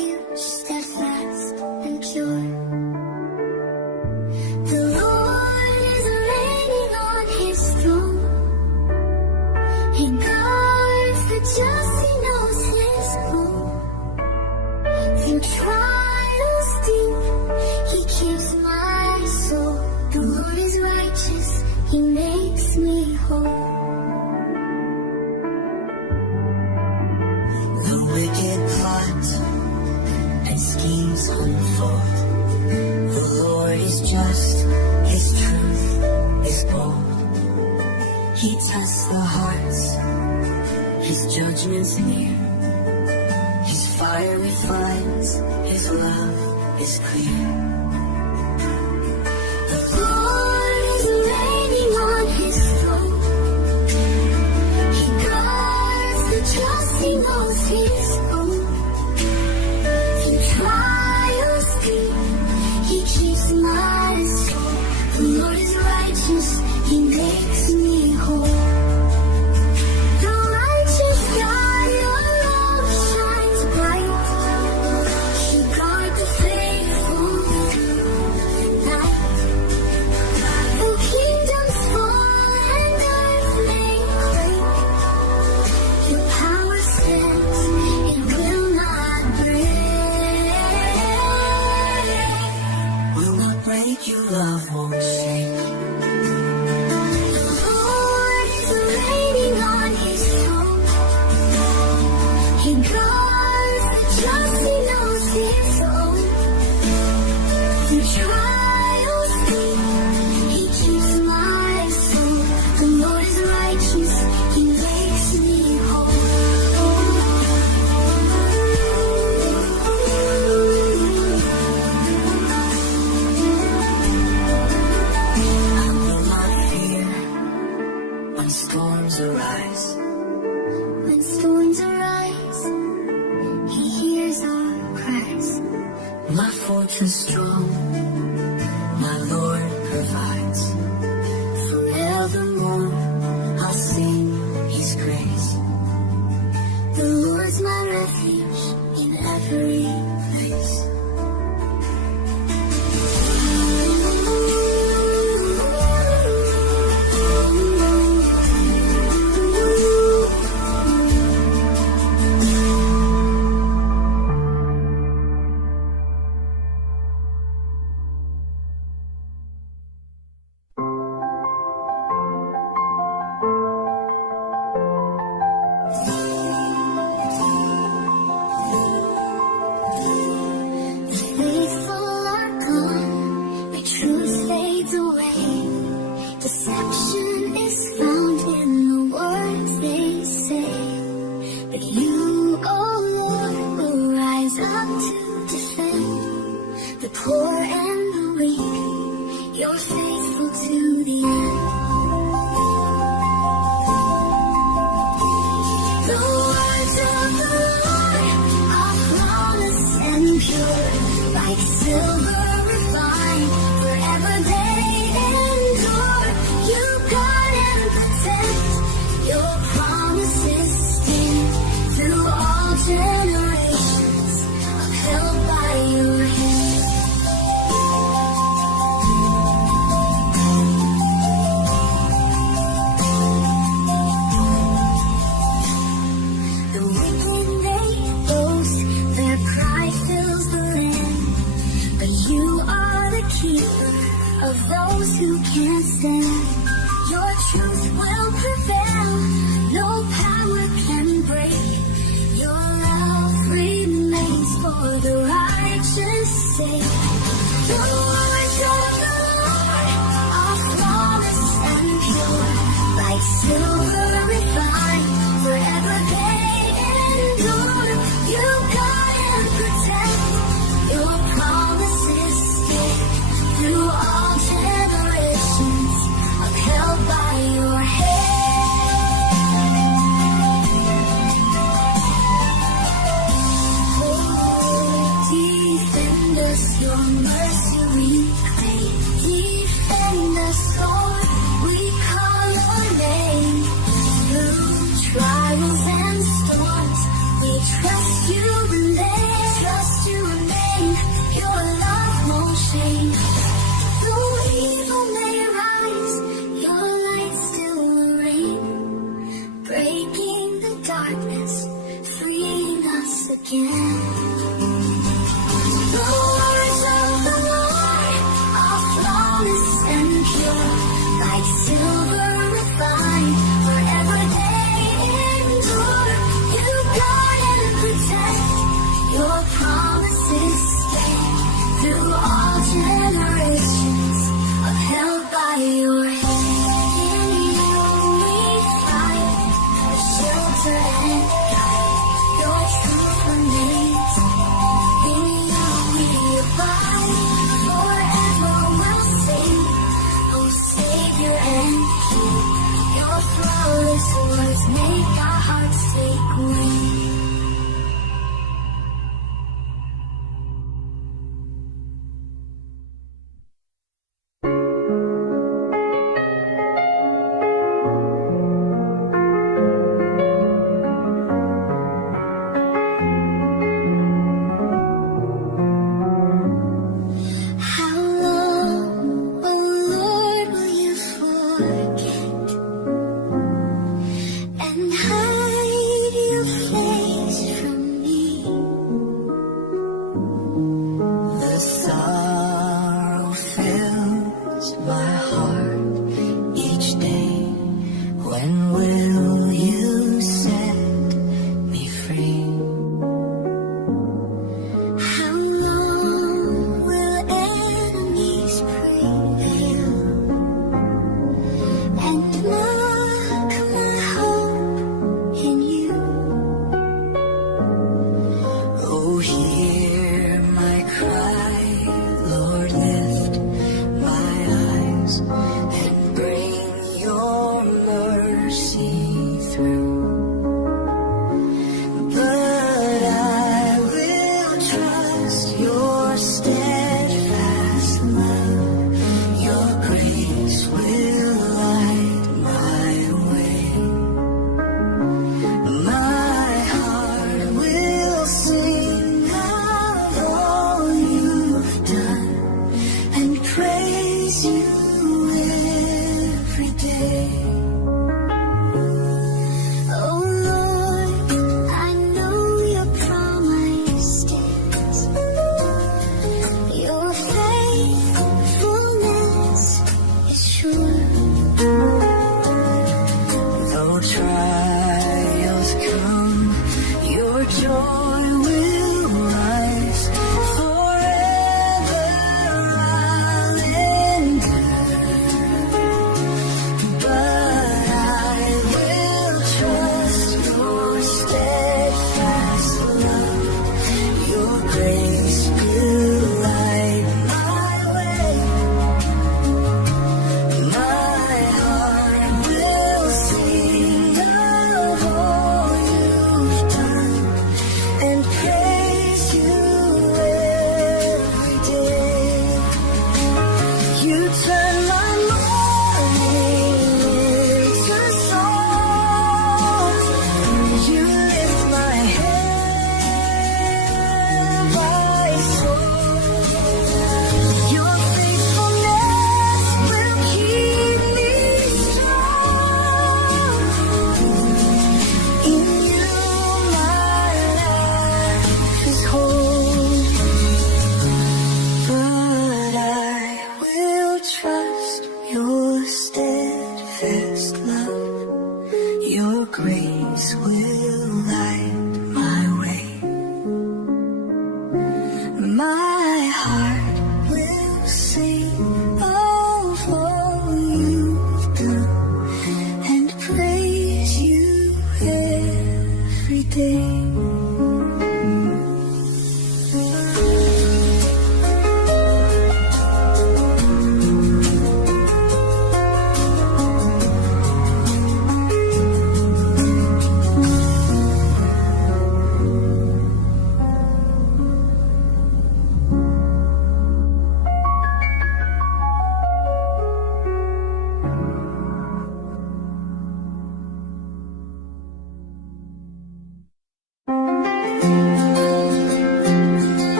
refuge, steadfast and pure. The Lord is reigning on his throne. He guards the just, he knows his home. Through trials deep, he keeps my soul. The Lord is righteous, he makes me whole. The wicked plot and schemes unfold. The Lord is just, his truth is bold. He tests the hearts, his judgment's near. His fire refines, his love is clear. The Lord is reigning on his throne. He guards the just, he knows his own. Through trials deep, he keeps my soul. The Lord is righteous, he makes me whole. The righteous God, your love shines bright. You guard the faithful through the night. Though kingdoms fall and earth may quake, your power stands, it will not break. Will not break, your love won't shake. The Lord is reigning on his throne. He guards the just, he knows his own. Through trials deep, he keeps my soul. The Lord is righteous, he makes me whole. I will not fear when storms arise. When storms arise, he hears our cries. My fortress strong, my Lord provides. Forevermore, I'll sing his grace. The Lord's my refuge in every place. The faithful are gone, the truth fades away. Deception is found in the words they say. But you, oh Lord, will rise up to defend the poor and the weak. You're faithful to the end. The words of the Lord are flawless and pure, like silver refined, forever they endure. You guard and protect, your promises stand through all generations, upheld by your hand. The wicked they boast, their pride fills the land, but you are the keeper of those who can't stand. Your truth will prevail, no power can break. Your love remains for the righteous sake. The words of the Lord are flawless and pure, like silver refined, forever they endure. You guard and protect, your promises stand through all generations, upheld by your hand. Oh, defend us, your mercy we crave. Defend us, Lord, we call your name. through all generations, upheld by your hand. In you we find a shelter and guide. Your truth remains. In you we abide. Forever we'll sing, oh Savior and King. Your flawless words make our hearts take wing. How long, oh Lord, will you forget and hide your face from me? The sorrow fills my heart each day. When will you set me free? How long will enemies prevail and mock my hope in you? Oh, hear my cry, Lord, lift my eyes and bring your mercy through. But I will trust your steadfast love. Your grace will light my way. My heart will sing of all you've done and praise you every day. Oh Lord, I know your promise stands.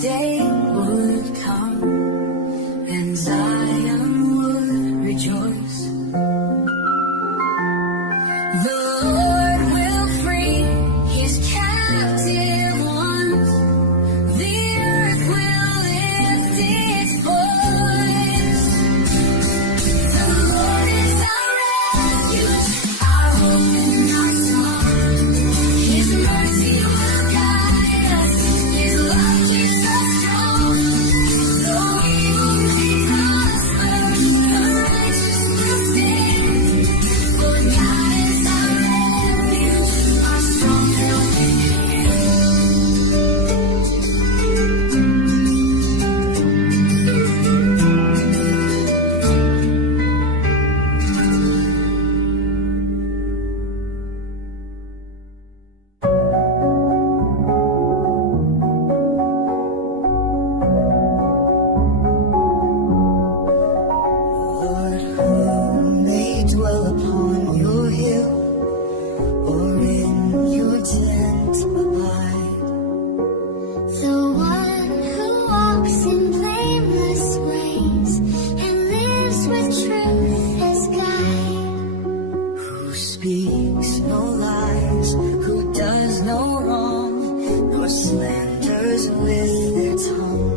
day would come and Zion would rejoice. The Lord will free his captive ones. The earth will lift its voice. The Lord is our refuge, our hope and our song. His mercy will guide us, his love keeps us strong. Though evil may prosper, the righteous will stand. For God is our refuge, our strong helping hand. Lord, who may dwell upon your hill, or in your tent abide? The one who walks in blameless ways and lives with truth as guide. Who speaks no lies, who does no wrong, nor slanders with their tongue.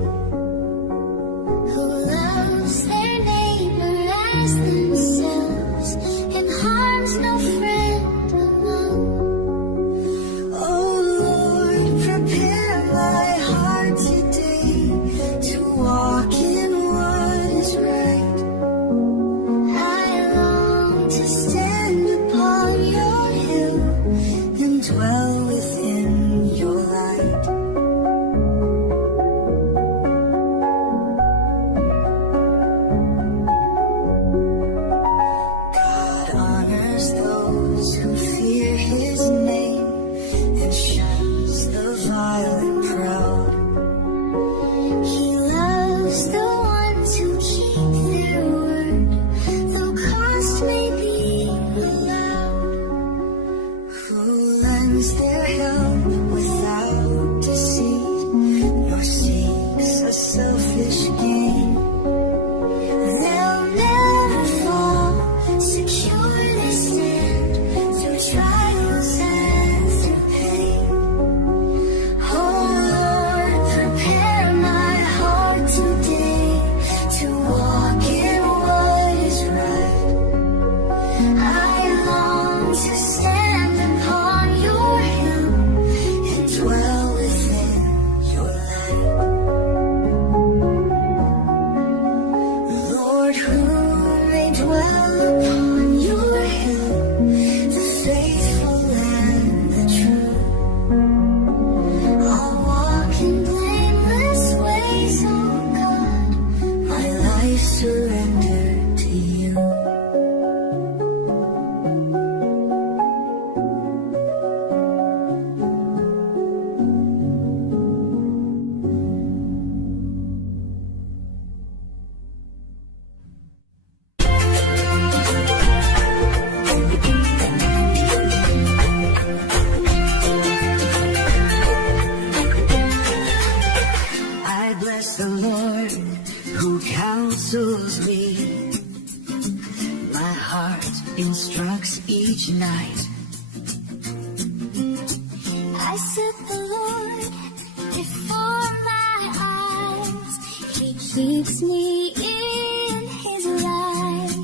Who loves their neighbor as themselves and harms no friend among. Oh Lord, prepare my heart today to walk in what is right. I long to Stand upon your hill and dwell within your light. God honors those who fear his name and shuns the vile and proud. He loves the ones who keep their word, though cost may be allowed. Who lends their help without deceit, nor seeks a selfish gain. They'll never fall, secure they stand through trials and through pain. Oh Lord, prepare my heart today to walk in what is right. I long to stand upon your hill And dwell within your light. Lord, who may dwell upon your hill, the faithful and the true. I'll walk in blameless ways, oh God. My life surrendered to you. I bless the Lord who counsels me. My heart instructs each night. I set the Lord before my eyes. He keeps me in his light.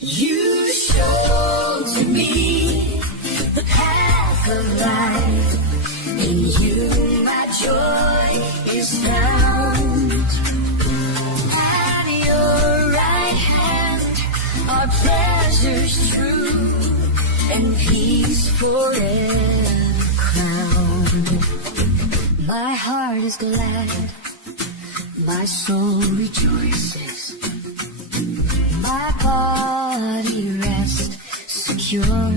You show to me the path of life. In you my joy is found. At your right hand are pleasures true and peace forever crowned. My heart is glad, my soul rejoices. My body rests secure.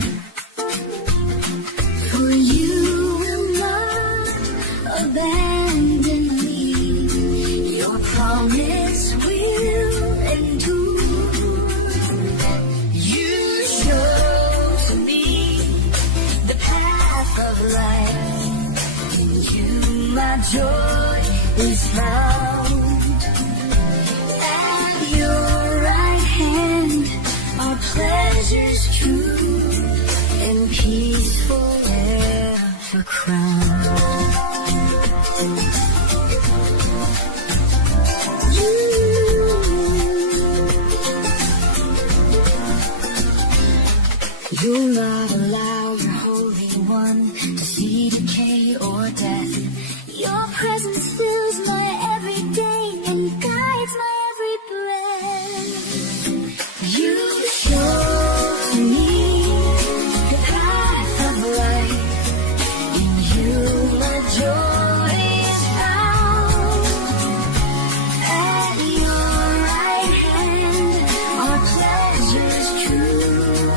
For you will not abandon me. Your promise will endure. You show to me the path of life. In you my my joy is found. At your right hand are pleasures true and peace forever crowned. You'll not allow your Holy One to see decay or death. Your presence fills my every day and guides my every breath. You show me the path of life. In you my joy is found. At your right hand are pleasures true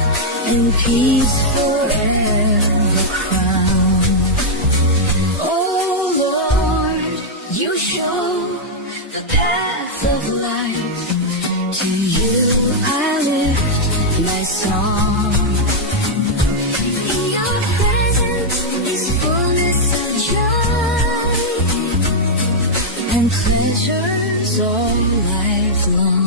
and peace forever crowned. Oh Lord, you show the path of life. To you I lift my song. In your presence is fullness of joy and pleasures all life long.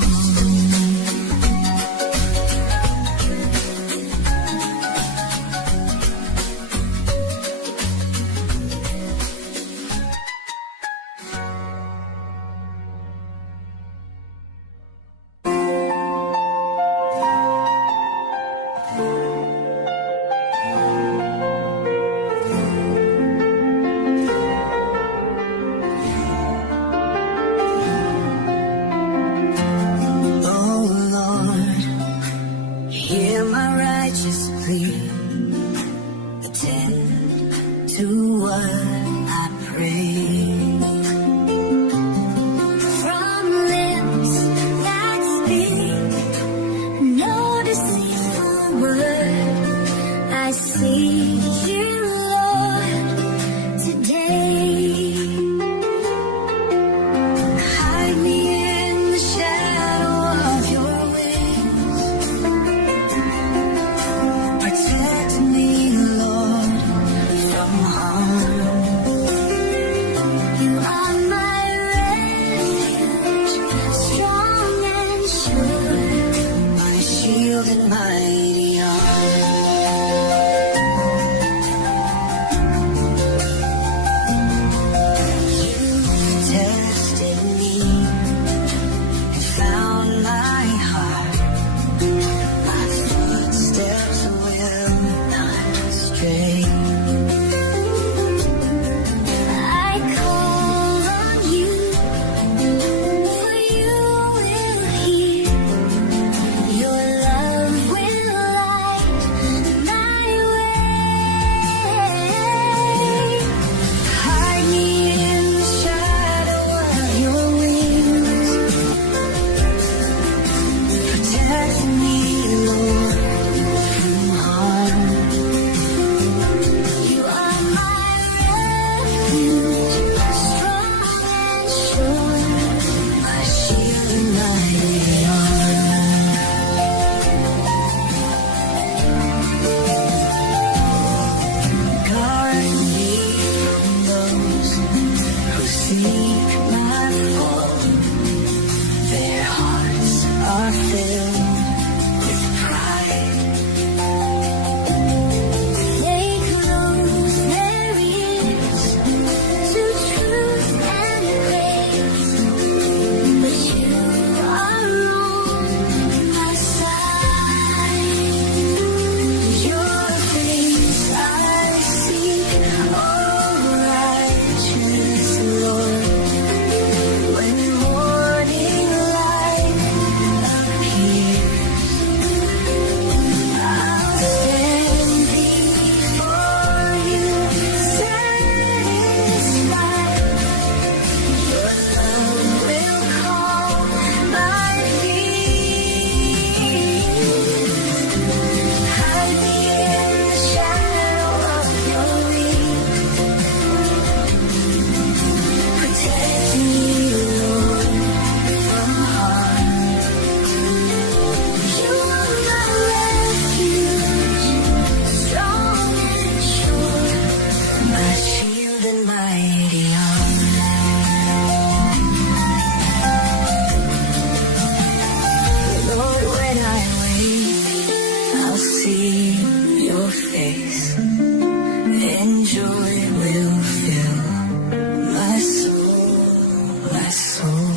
my soul.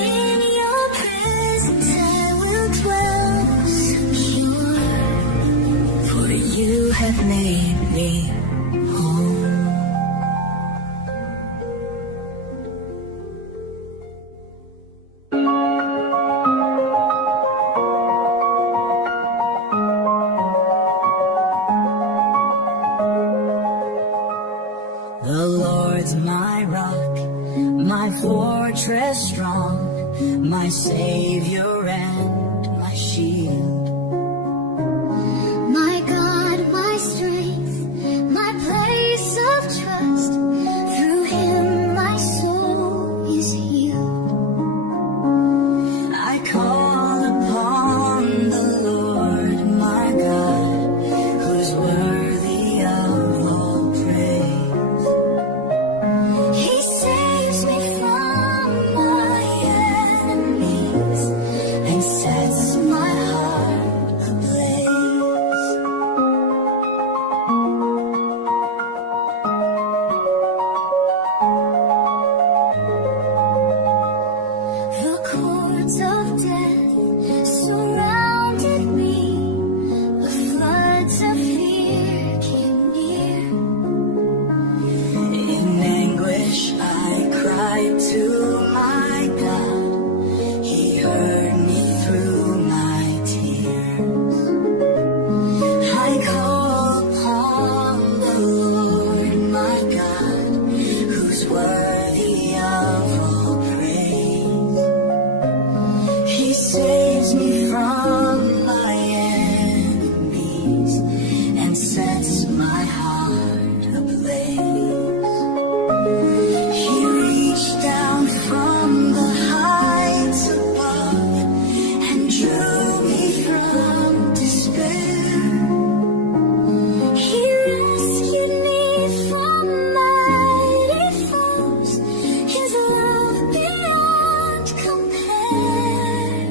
In your presence I will dwell secure, For you have made me whole. The Lord's my rock, my fortress strong, my Savior and my shield. my God, my strength, my place of trust. Through him my soul is healed. I call upon the Lord my God, who's worthy of all praise. He saves me from my enemies And sets my heart ablaze. The cords of death surrounded me. The floods of fear came near. In anguish I cried to my God. He heard me through my tears. I call upon the Lord my God, who's worthy of all praise. He saves me from my enemies and sets my heart ablaze. He reached down from the heights above and drew me from despair. He rescued me from mighty foes. His love beyond compare.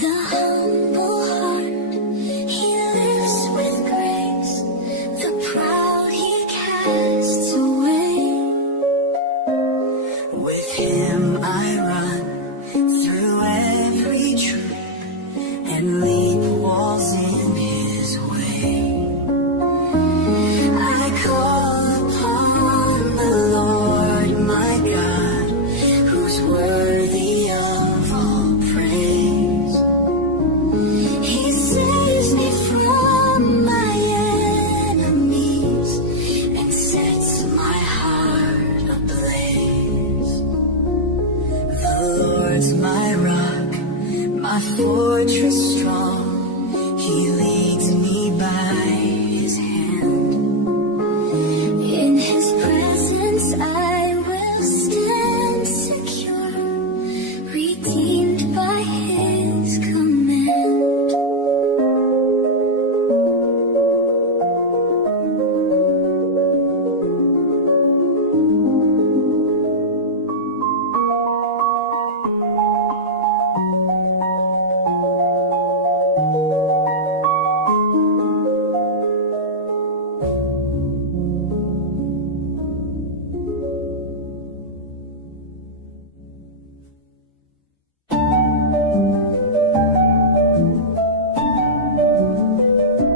The humble heart he lifts with grace. The proud he casts away. With him I run through every troop and leap walls in his way. I call upon the Lord my God, who's worthy of all praise. He saves me from my enemies And sets my heart ablaze. The Lord's my rock, my fortress strong. He leads me by his hand. In his presence I will stand secure, redeemed by his command.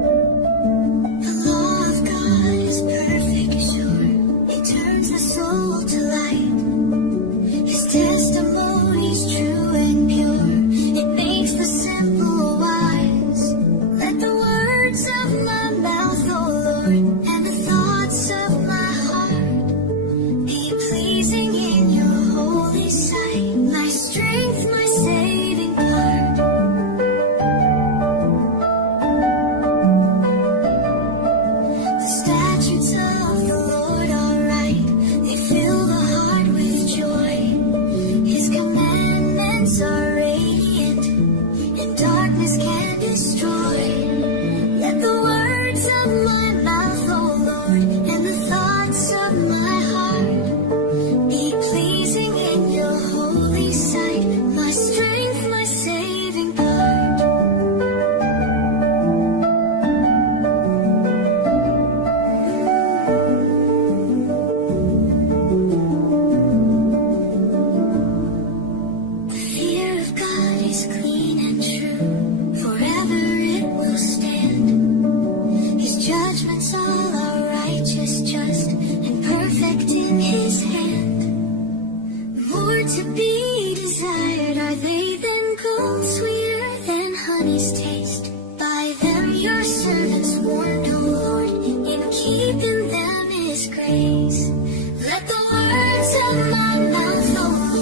The law of God is perfect, sure. It turns the soul to light. His testimony's true and pure. It makes the simple wise. Let the words of my mouth, O Lord, and the thoughts of my heart be pleasing in your holy sight. My strength, my saving part. The statutes of the Lord are right. They fill to be desired are they, then gold sweeter than honey's taste. By them your servants warned, O Lord, in keeping them is grace. Let the words of my mouth, O